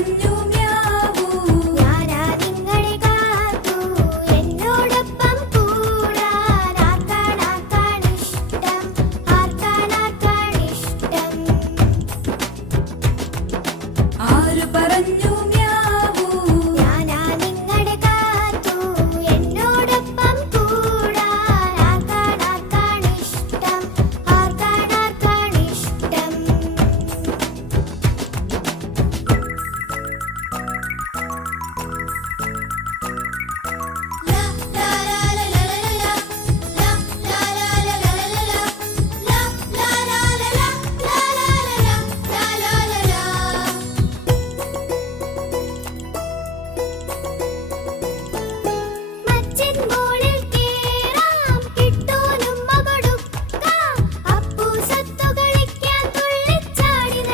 പറഞ്ഞു മ്യാവൂ. ഞാനാ നിങ്ങളെ കാത്തു എന്നോടൊപ്പം കൂടാൻ. ആർക്കാണിഷ്ടം, ആർക്കാണിഷ്ടം. ആര് പറഞ്ഞു